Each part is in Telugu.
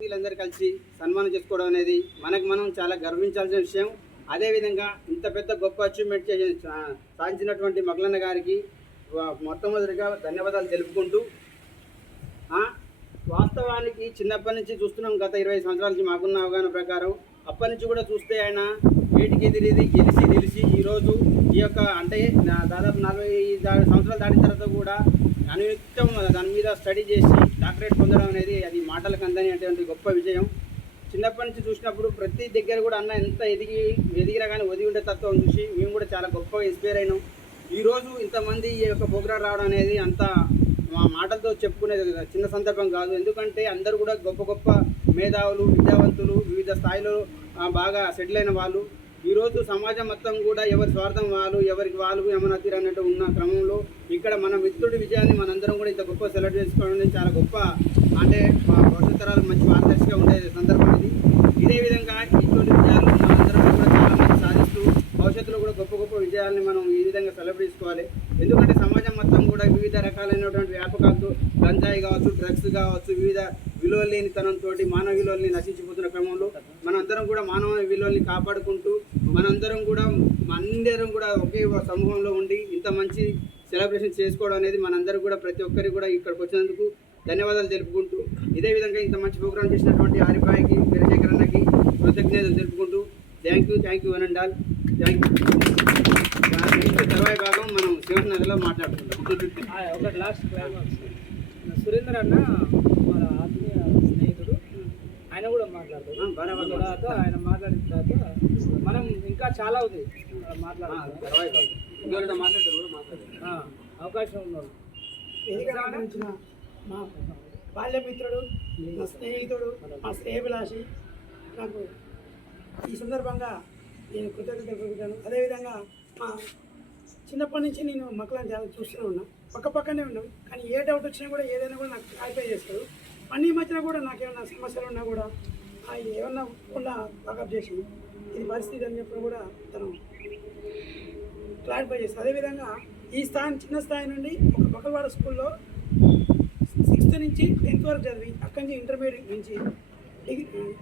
వీళ్ళందరూ కలిసి సన్మానం చేసుకోవడం అనేది మనకు మనం చాలా గర్వించాల్సిన విషయం. అదేవిధంగా ఇంత పెద్ద గొప్ప అచీవ్మెంట్ సాధించినటువంటి మగలన్న గారికి మొట్టమొదటిగా ధన్యవాదాలు తెలుపుకుంటూ, వాస్తవానికి చిన్నప్పటి నుంచి చూస్తున్నాం, గత 20 సంవత్సరాల నుంచి మాకున్న అవగాహన ప్రకారం అప్పటి నుంచి కూడా చూస్తే ఆయన వేటికి ఎదిరేది గెలిచి ఈరోజు ఈ యొక్క అంటే దాదాపు 40 సంవత్సరాలు దాటిన తర్వాత కూడా అనునిత్యం దాని మీద స్టడీ చేసి డాక్టరేట్ పొందడం అనేది అది మాటలకు అందని అటువంటి గొప్ప విజయం. చిన్నప్పటి నుంచి చూసినప్పుడు ప్రతి దగ్గర కూడా అన్న ఎంత ఎదిగినా కానీ ఒదిగి ఉండే తత్వం చూసి మేము కూడా చాలా గొప్పగా ఇన్స్పైర్ అయినాం. ఈరోజు ఇంతమంది ఈ యొక్క ప్రోగ్రాం రావడం అనేది అంత మా మాటలతో చెప్పుకునేది చిన్న సందర్భం కాదు. ఎందుకంటే అందరూ కూడా గొప్ప గొప్ప మేధావులు, విద్యావంతులు, వివిధ స్థాయిలో బాగా సెటిల్ అయిన వాళ్ళు. ఈరోజు సమాజం మొత్తం కూడా ఎవరి స్వార్థం వాళ్ళు, ఎవరికి వాళ్ళు యమనతీరు అన్నట్టు ఉన్న క్రమంలో ఇక్కడ మన మిత్రుడి విజయాన్ని మనందరం కూడా ఇంత గొప్ప సెలబ్రేట్ చేసుకోవడం చాలా గొప్ప, అంటే భవిష్యత్ తరాలకు మంచి మార్గదర్శిగా ఉండే సందర్భం ఇది. ఇదే విధంగా ఇటువంటి విజయాలు మనందరం కూడా చాలా మంది సాధిస్తూ భవిష్యత్తులో కూడా గొప్ప గొప్ప విజయాలని మనం ఈ విధంగా సెలబ్రేట్ చేసుకోవాలి. ఎందుకంటే సమాజం మొత్తం కూడా వివిధ రకాలైనటువంటి వ్యాపకాలతో గంజాయి కావచ్చు, డ్రగ్స్ కావచ్చు, వివిధ విలువలు లేని తనంతో మానవ విలువల్ని నశించిపోతున్న క్రమంలో మనందరం కూడా మానవ విలువల్ని కాపాడుకుంటూ మనందరం కూడా ఒకే సమూహంలో ఉండి ఇంత మంచి సెలబ్రేషన్ చేసుకోవడం అనేది మనందరూ కూడా ప్రతి ఒక్కరికి కూడా ఇక్కడికి వచ్చినందుకు ధన్యవాదాలు తెలుపుకుంటూ, ఇదే విధంగా ఇంత మంచి ప్రోగ్రాం చేసినటువంటి ఆరిఫాయికి, వీరశేఖర్ అన్నకి కృతజ్ఞతలు తెలుపుకుంటూ thank you one and all. Thank you. తర్వాయి భాగం మనం శివనగర్లో మాట్లాడుకుంటాం. ఒకటి లాస్ట్ సురేందర్ అన్న మన ఆత్మీయ స్నేహితుడు, ఆయన కూడా మాట్లాడతాడు. ఆయన మాట్లాడిన తర్వాత మనం ఇంకా చాలా ఉంది అవకాశం ఉన్నాడు. మా బాల్యమిత్రుడు, మా స్నేహితుడు, మా శ్రేయభిలాషి, నాకు ఈ సందర్భంగా నేను కృతజ్ఞత తెలుపుతాను. అదేవిధంగా మా చిన్నప్పటి నుంచి నేను మక్కలను చాలా చూస్తూనే ఉన్నాను, పక్కనే ఉన్నాం. కానీ ఏ డౌట్ వచ్చినా కూడా ఏదైనా కూడా నాకు క్లారిఫై చేస్తాడు. అన్ని మధ్యన కూడా నాకేమైనా సమస్యలు ఉన్నా కూడా ఏమన్నా కూడా వాకప్ చేసి ఇది పరిస్థితి అని చెప్పిన కూడా తను క్లారిఫై చేస్తాడు. అదేవిధంగా ఈ చిన్న స్థాయి నుండి ఒక బకల్వాడ స్కూల్లో 6th నుంచి 10th వరకు చదివి అక్కడి నుంచి ఇంటర్మీడియట్ నుంచి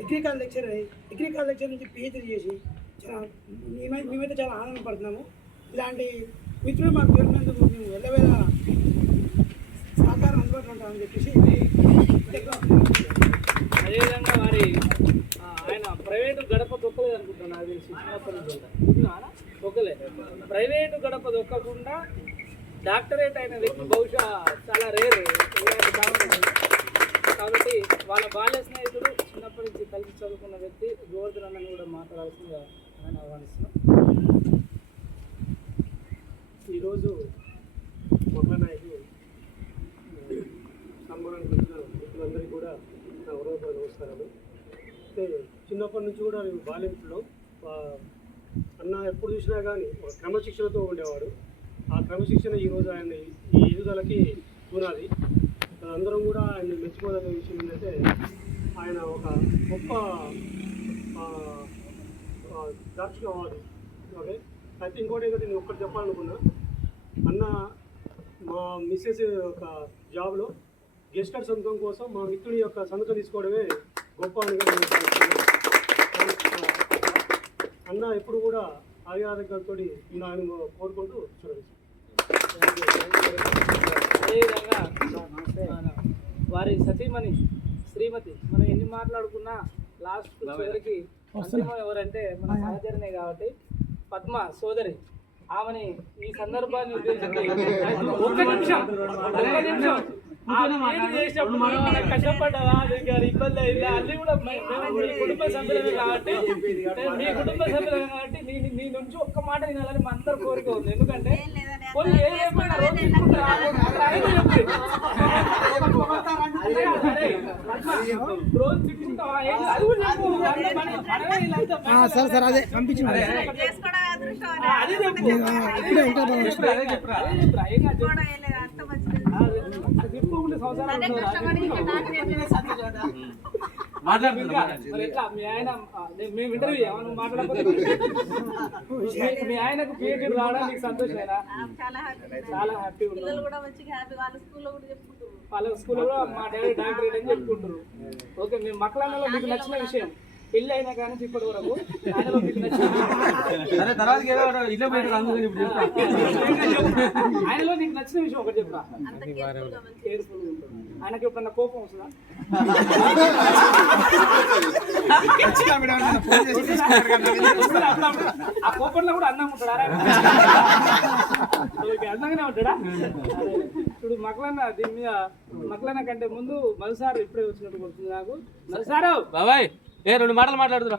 డిగ్రీ కాలేజ్ లెక్చర్ అయ్యి డిగ్రీ కాలేజ్ లెక్చర్ నుంచి PhD చేసి మేమైతే చాలా ఆనందపడుతున్నాము. ఇలాంటి మిత్రులు మాకు దొరికినందుకు మేము వెళ్ళవేళ సహకారం అందుబాటులో ఉంటామని చెప్పేసి. అదేవిధంగా ఆయన ప్రైవేటు గడప దొక్కలేదు అనుకుంటున్నాను. నాకు తెలిసి చిన్నప్పటి నుంచి దొక్కలే. ప్రైవేటు గడప దొక్కకుండా డాక్టరేట్ అయిన వ్యక్తి బహుశా చాలా రేర్. కాబట్టి వాళ్ళ బాల్య స్నేహితుడు, చిన్నప్పటి నుంచి కలిసి చదువుకున్న వ్యక్తి గోవర్ధన్ అన్నని కూడా మాట్లాడాల్సిందిగా ఆయన ఆహ్వానిస్తున్నాం. ఈరోజు మొగ్గ నాయకులు సన్మానానికి వచ్చిన మిత్రులందరికీ కూడా నా హృదయపూర్వక నమస్కారాలు. అయితే చిన్నప్పటి నుంచి కూడా నేను బాల్యంలో అన్న ఎప్పుడు చూసినా కానీ ఒక క్రమశిక్షణతో ఉండేవాడు. ఆ క్రమశిక్షణ ఈరోజు ఆయన ఈ ఎదుగుదలకి పునాది. అందరం కూడా ఆయన మెచ్చుకోదగ్గ విషయం ఏంటంటే ఆయన ఒక గొప్ప దార్శనిక అవార్డు. ఓకే, అయితే ఇంకోటి ఏంటంటే నేను ఒక్కటి చెప్పాలనుకున్నా, అన్న మా మిస్సెస్ యొక్క జాబ్లో గెస్టర్ సంతకం కోసం మా మిత్రుడి యొక్క సంతకం తీసుకోవడమే గొప్ప అని అన్న ఎప్పుడు కూడా ఆరోగ్యంతో ఉండాలని కోరుకుంటూ చూడండి. అదేవిధంగా వారి సతీమణి శ్రీమతి, మనం ఎన్ని మాట్లాడుకున్నా లాస్ట్ చివరికి అంతిమం ఎవరంటే మన సహచరినే కాబట్టి పద్మ సోదరి. ఆమెని ఈ సందర్భాన్ని ఉద్దేశించి ఒక్క నిమిషం కష్టపడ్డా ఇబ్బంది అయిందా అన్ని కూడా మీ కుటుంబ సభ్యులమే కాబట్టి నీ నుంచి ఒక్క మాట వినాలని మా అందరు కోరిక ఉంది. ఎందుకంటే సార్ అదే పంపించి మీ ఆయన మేము ఇంటర్వ్యూ ఏమన్నా మాట్లాడకపోతే మీ ఆయనకు PhD రావడం మీకు సంతోషమేనా? చాలా హ్యాపీ. పిల్లలు కూడా మంచిగా హ్యాపీ, వాళ్ళ స్కూల్లో కూడా చెప్పుకుంటారు. వాళ్ళ స్కూల్లో కూడా మా డాడీ డాక్టరేట్ అని చెప్పుకుంటారు. ఓకే, మీ మక్కలన్నలో మీకు నచ్చిన విషయం పెళ్ళి అయినా కానీ ఇప్పటి వరకు ఆయనలో మీకు నచ్చిన ఆయనలో నీకు నచ్చిన విషయం ఒకటి చెప్పరా? కేర్ఫుల్ ఉంటాడు. ఆయనకి ఎప్పుడన్నా కోపం వస్తుందా? ఆ కోపంలో కూడా అందంగా ఉంటాడా? అందంగానే ఉంటాడా? ఇప్పుడు మక్కలన్న దీని మీద మక్కలన్న కంటే ముందు మల్సారు ఇప్పుడే వచ్చినట్టు వస్తుంది నాకు. మల్సారు బాబాయ్ రెండు మాటలు మాట్లాడుతురా.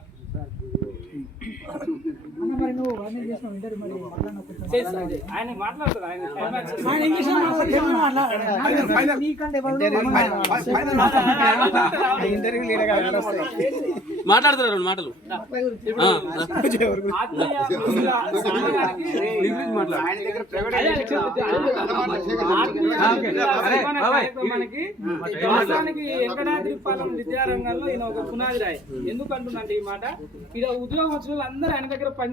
ఆయన మాట్లాడతారు. ఆయన మాట్లాడుతురా రెండు మాటలు. మనకి వాస్తవానికి వెంకటాద్రిపాలెం విద్యారంగంలో ఈయన ఒక పునాది రాయి. ఎందుకంటున్నాంటే ఈ మాట, ఇక ఉద్యోగం వచ్చిన వాళ్ళు అందరూ ఆయన దగ్గర పనిచేసిన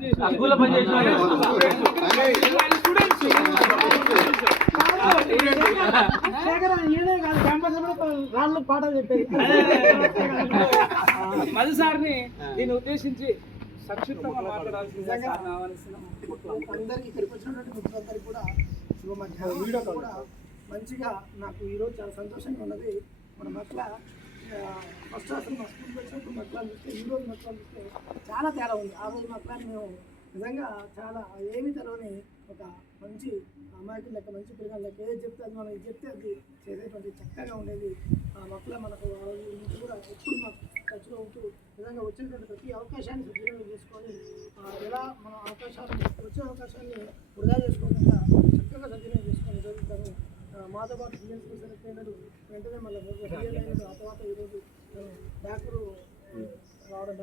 మధు సార్ని దీన్ని ఉద్దేశించి సంక్షిప్తంగా మాట్లాడాల్సిందిగా ఆహ్వానిస్తున్నాం. అందరికీ ఇక్కడికి వచ్చినటువంటి మిత్రులందరికీ కూడా శుభ మధ్యాహ్నం. కూడా మంచిగా నాకు ఈరోజు చాలా సంతోషంగా ఉన్నది. మన మట్ల ఫస్ట్ అసలు మా స్కూల్కి వచ్చినప్పుడు మట్లను చూస్తే ఈరోజు మట్లను చూస్తే చాలా తేడా ఉంది. ఆ రోజు మట్లని మేము నిజంగా చాలా ఏమీ తెలవని ఒక మంచి అమాయకులు లెక్క, మంచి పిల్లల లెక్క, ఏది చెప్తే అది మనం చెప్తే అది చేసేటువంటి చక్కగా ఉండేది. ఆ మట్ల మనకు ఆ రోజు నుంచి కూడా ఎప్పుడు మాకు టచ్లో ఉంటూ నిజంగా వచ్చినటువంటి ప్రతి అవకాశాన్ని సద్వినియోగం చేసుకొని ఎలా మన అవకాశాన్ని వచ్చిన అవకాశాన్ని వృధా చేసుకోకుండా చక్కగా సద్వినియోగం చేసుకొని జరుగుతాను. మాతో పాటు బిఎన్సీ సెలెక్ట్ అయినాడు, వెంటనే మళ్ళీ అయినాడు. ఆ తర్వాత ఈరోజు డాక్టరేట్ రావడం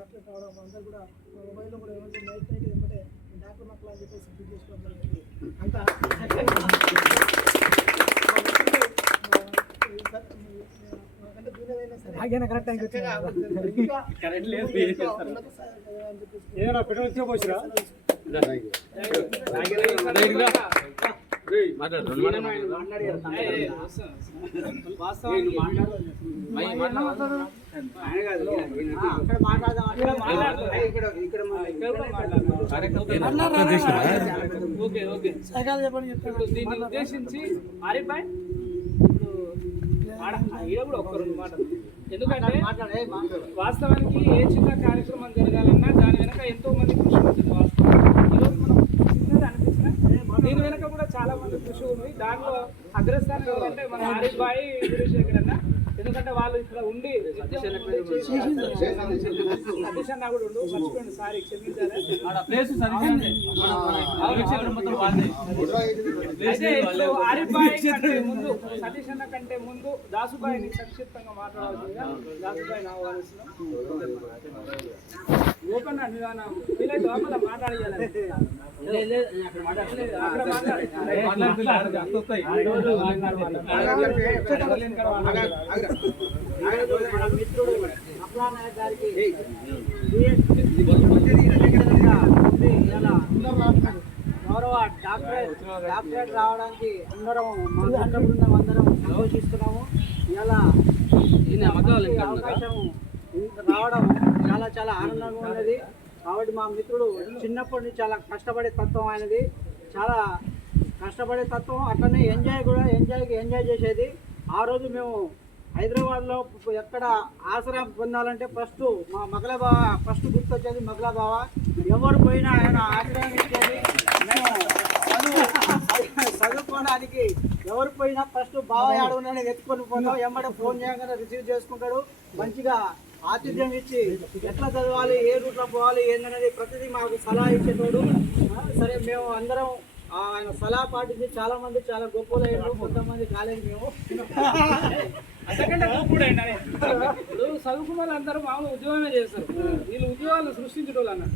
అందరూ కూడా మా మొబైల్లో కూడా ఏమంటే నైట్ ఏమంటే డాక్టర్ మక్కలు అని చెప్పేసి బుక్ చేసుకోవడం జరిగింది. అంతా మనకంటే జూనియర్ అయినా సరే దీన్ని ఉద్దేశించి ఆరిఫాయ్ ఈడ కూడా ఒక్క రెండు మాటలు. ఎందుకంటే వాస్తవానికి ఏ చిన్న కార్యక్రమం జరగాలన్నా దాని వెనక ఎంతో మంది కృషి ఉంటుంది. వాస్తవం ఈరోజు మనం చిన్నది అనిపించిన దీని వెనక కూడా చాలా మంది కృషి ఉంది. దాంట్లో అగ్రస్థానం ఎవరంటే మన ఆరిఫ్ బాయ్, వీరశేఖర్ అన్న. ఎందుకంటే వాళ్ళు ఇక్కడ ఉండి సతీష్ అన్న కూడా ఉండు, మర్చిపోయింది, సారీ క్షమించాలి. అయితే ఇప్పుడు ఆరిఫ్ బాయ్ కంటే ముందు, సతీష్ అన్న కంటే ముందు దాసుబాయిని సంక్షిప్తంగా మాట్లాడాల్సిందిగా దాసుబాయిని ఆహ్వానిస్తున్నాం. ఓపెన్ నిదానం వీలైతే లోపల మాట్లాడాలి. అక్కడ మిత్రుడు అప్లానాయక్ గారికి గౌరవ డాక్టరేట్ రావడానికి అందరం మా సంఘ బృందం అందరం సంతోషిస్తున్నాము. ఇలా అవకాశం రావడం చాలా చాలా ఆనందంగా ఉన్నది. కాబట్టి మా మిత్రుడు చిన్నప్పటి నుంచి చాలా కష్టపడే తత్వం ఆయనది, చాలా కష్టపడే తత్వం. అట్లనే ఎంజాయ్ చేసేది. ఆ రోజు మేము హైదరాబాద్లో ఎక్కడ ఆసరా పొందాలంటే ఫస్ట్ మా మగల బావ ఫస్ట్ గుర్తొచ్చేది. మగల బావ ఎవరు పోయినా ఆయన ఆశ్రయం ఇచ్చేది. మేము చదువుకోవడానికి ఎవరు పోయినా ఫస్ట్ బావ ఆడుకునే ఎత్తుకొని పోతాం. ఎమ్మడే ఫోన్ చేయగానే రిసీవ్ చేసుకుంటాడు. మంచిగా ఆతిథ్యం ఇచ్చి ఎట్లా చదవాలి, ఏ రూట్లో పోవాలి ఏందనేది ప్రతిదీ మాకు సలహా ఇచ్చేటోడు. సరే మేము అందరం ఆయన సలహా పాటించి చాలా మంది చాలా గొప్పలు అయ్యారు, కొంతమంది కాలేదు. మేము అంతకంటే ఇప్పుడు చదువుకున్న వాళ్ళు అందరూ మామూలు ఉద్యోగమే చేస్తారు. వీళ్ళు ఉద్యోగాలు సృష్టించడం అన్నారు.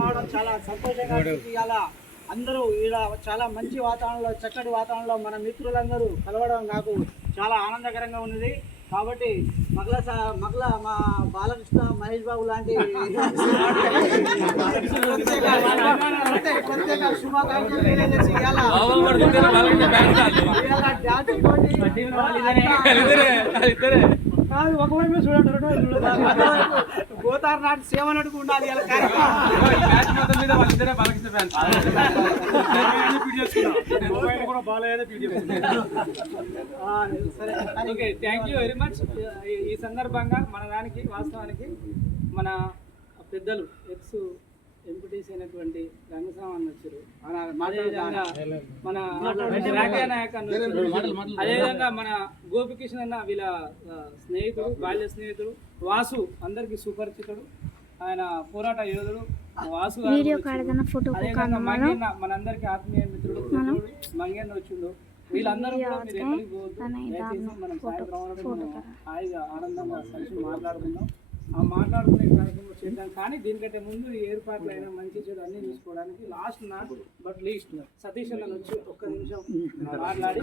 రావడం చాలా సంతోషంగా ఇలా అందరూ ఇలా చాలా మంచి వాతావరణంలో, చక్కటి వాతావరణంలో మన మిత్రులందరూ కలవడం నాకు చాలా ఆనందకరంగా ఉన్నది. కాబట్టి మగల మా బాలకృష్ణ మహేష్ బాబు లాంటి ప్రత్యేక శుభాకాంక్షలు తెలియజేసి ఇవాళ డాన్స్ పోటీ కాదు ఒకవైపు చూడండి రెండు వైపు చూడండి. గోతార్ నాటి సేవ నడుకు ఉండాలి ఇలా సరే okay thank you very much. ఈ సందర్భంగా మన దానికి వాస్తవానికి మన పెద్దలు ఎక్స్ ఎంపీటీసీ అయినటువంటి రంగస్వామి వచ్చారు, అదేవిధంగా మన రాకేయ నాయక్ అన్న వచ్చారు, అదేవిధంగా మన గోపికృష్ణ అన్న వీళ్ళ స్నేహితుడు, బాల్య స్నేహితుడు వాసు, అందరికి సుపరిచితుడు, ఆయన పోరాట యోధుడు వాసు గారు. అదేవిధంగా మంగన్న మనందరికి ఆత్మీయ మిత్రుడు మంగన్న వచ్చిండు. వీళ్ళందరూ కూడా మీరు ఎక్కడికి పోవద్దు, దయచేసి మనం సాయంత్రం హాయిగా ఆనందంగా కలిసి మాట్లాడుకుందాం. ఆ మాట్లాడుకునే కార్యక్రమం చేద్దాం. కానీ దీనికంటే ముందు ఈ ఏర్పాట్లు అయినా మంచి చెడు అన్ని చూసుకోవడానికి last not but least Satish అన్న వచ్చి ఒక్క నిమిషం మాట్లాడి